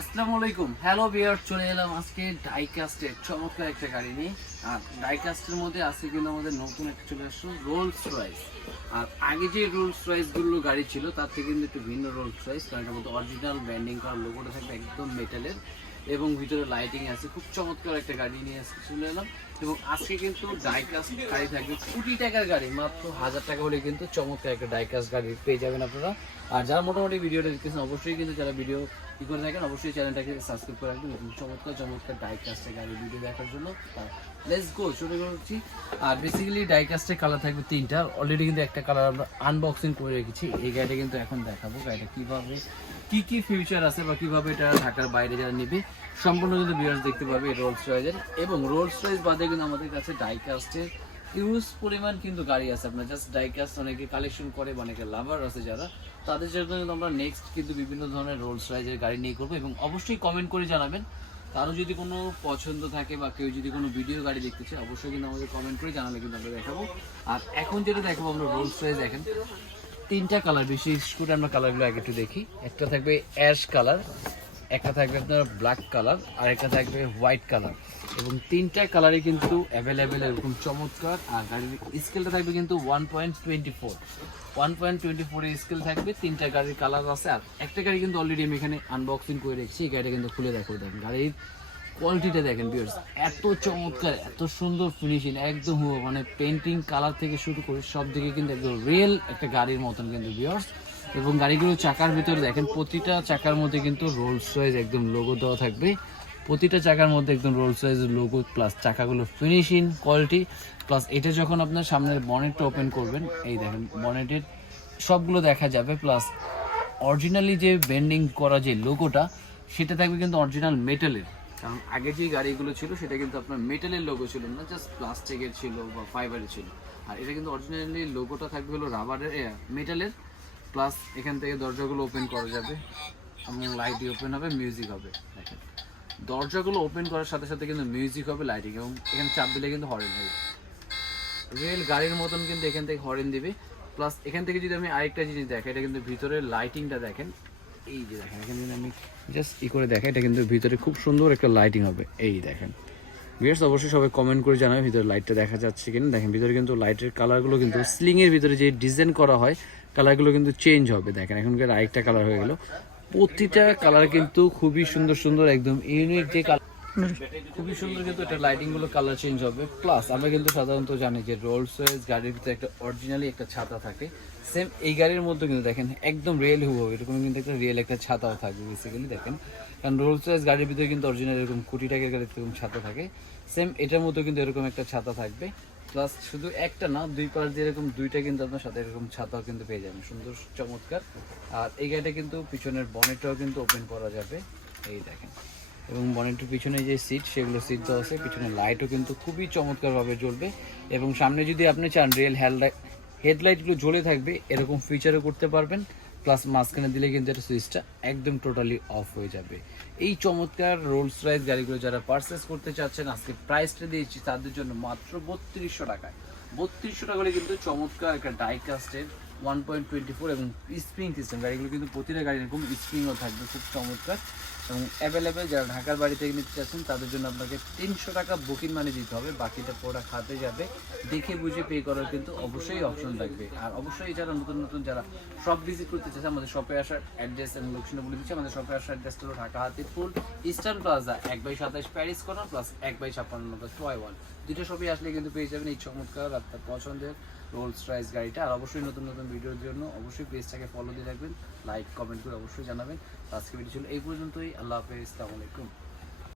আসসালামু আলাইকুম। Hello viewer, চলে এলাম আজকে ডাইকাস্টের চমৎকার একটা গাড়ি নিয়ে। আর ডাইকাস্টের মধ্যে আজকে কিন্তু আমাদের নতুন একটা চলে আসলো রোলস রয়েস। আর আগে যে রোলস রয়েসগুলো গাড়ি ছিল তার থেকে কিন্তু একটু ভিন্ন রোলস রয়েস, কারণ এটার মধ্যে অরিজিনাল ব্র্যান্ডিং করা লোগোটা থাকবে একদম মেটালের, এবং ভিতরে লাইটিং আছে। খুব চমৎকার একটা গাড়ি নিয়ে আজকে চলে এলাম। এবং আজকে কিন্তু ডাইকাস্ট গাড়ি থাকবে কোটি টাকার গাড়ি, মাত্র 1000 টাকা হলে কিন্তু চমৎকার একটা ডাইকাস্ট গাড়ি পেয়ে যাবেন আপনারা। আর যারা মোটামুটি ভিডিওটা দেখতেছেন, অবশ্যই কিন্তু যারা ভিডিও করে থাকেন অবশ্যই চ্যানেলটাকে সাবস্ক্রাইব করে রাখবেন এবং চমৎকার চমৎকার ডাইকাস্টের গাড়ির ভিডিও দেখার জন্য। লেটস গো, শুরু করছি। আর বেসিক্যালি ডাইকাস্টের কালার থাকবে তিনটা। অলরেডি কিন্তু একটা কালার আমরা আনবক্সিং করে রেখেছি। এই গাড়িটা কিন্তু এখন দেখাবো গাড়িটা কীভাবে কি ফিউচার আছে বা কীভাবে এটা ঢাকার বাইরে যারা নেবে সম্পূর্ণ কিন্তু ভিউয়ার্স দেখতে পাবে রোলস রয়েসের। এবং রোলস রয়েস বাদে কিন্তু আমাদের কাছে ডাইকাস্টের ইউজ পরিমাণ কিন্তু গাড়ি আছে। আপনার জাস্ট ডাইকাস্ট অনেকে কালেকশন করে, অনেকে লাভার আছে যারা, তাদের জন্য কিন্তু আমরা নেক্সট কিন্তু বিভিন্ন ধরনের রোলস রয়েসের গাড়ি নিয়ে করবো। এবং অবশ্যই কমেন্ট করে জানাবেন কারো যদি কোনো পছন্দ থাকে বা কেউ যদি কোনো ভিডিও গাড়ি দেখতে চায়, অবশ্যই কিন্তু আমাদের কমেন্ট করে জানালে কিন্তু আমরা দেখাবো। আর এখন যেটা দেখাবো আমরা রোলস রয়েস, দেখেন তিনটা কালার, বিশেষ করে আমরা কালারগুলো আগে একটু দেখি। একটা থাকবে অ্যাশ কালার, একটা থাকবে আপনার ব্ল্যাক কালার, আর একটা থাকবে হোয়াইট কালার। এবং তিনটা কালারই কিন্তু অ্যাভেলেবেল, এরকম চমৎকার। আর গাড়ির স্কেলটা থাকবে কিন্তু 1.24 এর স্কেল থাকবে। তিনটা গাড়ির কালার আছে। আর একটা গাড়ি কিন্তু অলরেডি আমি এখানে আনবক্সিং করে রেখেছি। এই গাড়িটা কিন্তু খুলে দেখো, দেখেন গাড়ির কোয়ালিটিটা দেখেন ভিউয়ার্স, এত চমৎকার, এত সুন্দর ফিনিশিং, একদম মানে পেন্টিং কালার থেকে শুরু করে সব দিকে কিন্তু একদম রিয়েল একটা গাড়ির মতন কিন্তু ভিউয়ার্স। এবং গাড়িগুলো চাকার ভিতরে দেখেন, প্রতিটা চাকার মধ্যে কিন্তু রোলস রয়েস একদম লোগো দেওয়া থাকবে। প্রতিটা চাকার মধ্যে একদম রোলস রয়েসের লোগো, প্লাস চাকাগুলো ফিনিশিং কোয়ালিটি, প্লাস এটা যখন আপনার সামনের বনেটটা ওপেন করবেন, এই দেখেন বনেটের সবগুলো দেখা যাবে। প্লাস অরিজিনালি যে বেন্ডিং করা যে লোগোটা, সেটা থাকবে কিন্তু অরিজিনাল মেটালের। কারণ আগে যে গাড়িগুলো ছিল সেটা কিন্তু আপনার মেটালের লোগো ছিল না, জাস্ট প্লাস্টিকের ছিল বা ফাইবারের ছিল। আর এটা কিন্তু অরিজিনালি লোগোটা থাকবে হলো রাবারের, মেটালের। প্লাস এখান থেকে দরজাগুলো ওপেন করা যাবে এবং লাইট ওপেন হবে, মিউজিক হবে। দেখেন দরজাগুলো ওপেন করার সাথে সাথে কিন্তু মিউজিক হবে, লাইটিং, এবং এখানে চাপ দিলে কিন্তু হরেন হবে, রেল গাড়ির মতন কিন্তু এখান থেকে হরেন দিবে। প্লাস এখান থেকে যদি আমি আরেকটা জিনিস দেখাই, এটা কিন্তু ভিতরের লাইটিংটা দেখেন, এই যে দেখেন এখানে যদি আমি জাস্ট করে দেখাই, এটা কিন্তু ভিতরে খুব সুন্দর একটা লাইটিং হবে। এই দেখেন ভিউয়ার্স, অবশ্যই সবাই কমেন্ট করে জানাবে ভিতরে লাইটটা দেখা যাচ্ছে কিনা। দেখেন ভিতরে কিন্তু লাইটের কালারগুলো কিন্তু স্লিংয়ের ভিতরে যে ডিজাইন করা হয়, কালারগুলো কিন্তু চেঞ্জ হবে। দেখেন এখনকার আরেকটা কালার হয়ে গেল। প্রতিটা কালার কিন্তু খুবই সুন্দর সুন্দর, একদম ইউনিক যে কালার, খুবই সুন্দর কিন্তু এটা লাইটিং গুলো কালার চেঞ্জ হবে। প্লাস আমরা কিন্তু সাধারণত জানি যে রোলস রয়েস গাড়ির ভিতরে একটা অরিজিনালি একটা ছাতা থাকে। সেম এই গাড়ির মধ্যে কিন্তু দেখেন একদম রিয়েল হবে, এরকম কিন্তু একটা রিয়েল একটা ছাতাও থাকবে বেসিক্যালি। দেখেন কারণ রোলস রয়েস গাড়ির ভিতরে কিন্তু অরিজিনাল এরকম কোটি টাকার গাড়িতে এরকম ছাতা থাকে, সেম এটার মধ্যে কিন্তু এরকম একটা ছাতা থাকবে। প্লাস শুধু একটা না, দুই পাশ দিয়ে এরকম দুইটা কিন্তু আপনার সাথে এরকম ছাতাও কিন্তু পেয়ে যাবেন, সুন্দর চমৎকার। আর এই গাড়িটা কিন্তু পিছনের বনেটটাও কিন্তু ওপেন করা যাবে, এই দেখেন। এবং বনেটের পিছনে যে সিট, সেগুলো সিট দেওয়া আছে। পিছনে লাইটও কিন্তু খুবই চমৎকারভাবে জ্বলবে। এবং সামনে যদি আপনি চান রিয়েল হেডলাইটগুলো জ্বলে থাকবে, এরকম ফিচারও করতে পারবেন। প্লাস মাঝখানে দিলে কিন্তু এটা সুইচটা একদম টোটালি অফ হয়ে যাবে। এই চমৎকার রোলস রয়েস গাড়িগুলো যারা পারচেস করতে চাচ্ছেন, আজকে প্রাইসটা দিয়েছি তাদের জন্য মাত্র 3200 টাকায়। 3200 টাকা হলে কিন্তু চমৎকার একটা ডাইকাস্টের 1.24 এবং স্প্রিং সিস্টেম গাড়িগুলো কিন্তু প্রতিটা গাড়ি এরকম স্প্রিংও থাকবে, খুব চমৎকার এবং অ্যাভেলেবেল। যারা ঢাকার বাড়ি থেকে নিতে চাচ্ছেন তাদের জন্য আপনাকে 300 টাকা বুকিং মানি দিতে হবে, বাকিটা প্রোডাক্ট হাতে যাবে। দেখে বুঝে পে করার কিন্তু অবশ্যই অপশন থাকবে। আর অবশ্যই যারা নতুন নতুন যারা শপ ভিজিট করতে চাচ্ছে, আমাদের শপে আসার অ্যাড্রেস এবং লোকেশন বলে দিচ্ছি। আমাদের শপে আসার অ্যাড্রেসটা হলো Dhaka Hatirpool Eastern Plaza 1/27 Paris corner plus 1/56 number টয় ওয়ান। দুটো শপে আসলে কিন্তু পেয়ে যাবেন এই চমৎকার আপনার পছন্দের রোলস রয়েস গাড়িটা। আর অবশ্যই নতুন নতুন ভিডিওর জন্য অবশ্যই পেজটাকে ফলো দিয়ে রাখবেন, লাইক কমেন্ট করে অবশ্যই জানাবেন। আজকে ভিডিও ছিল এই পর্যন্তই। আল্লাহ হাফেজ, আসসালামু আলাইকুম।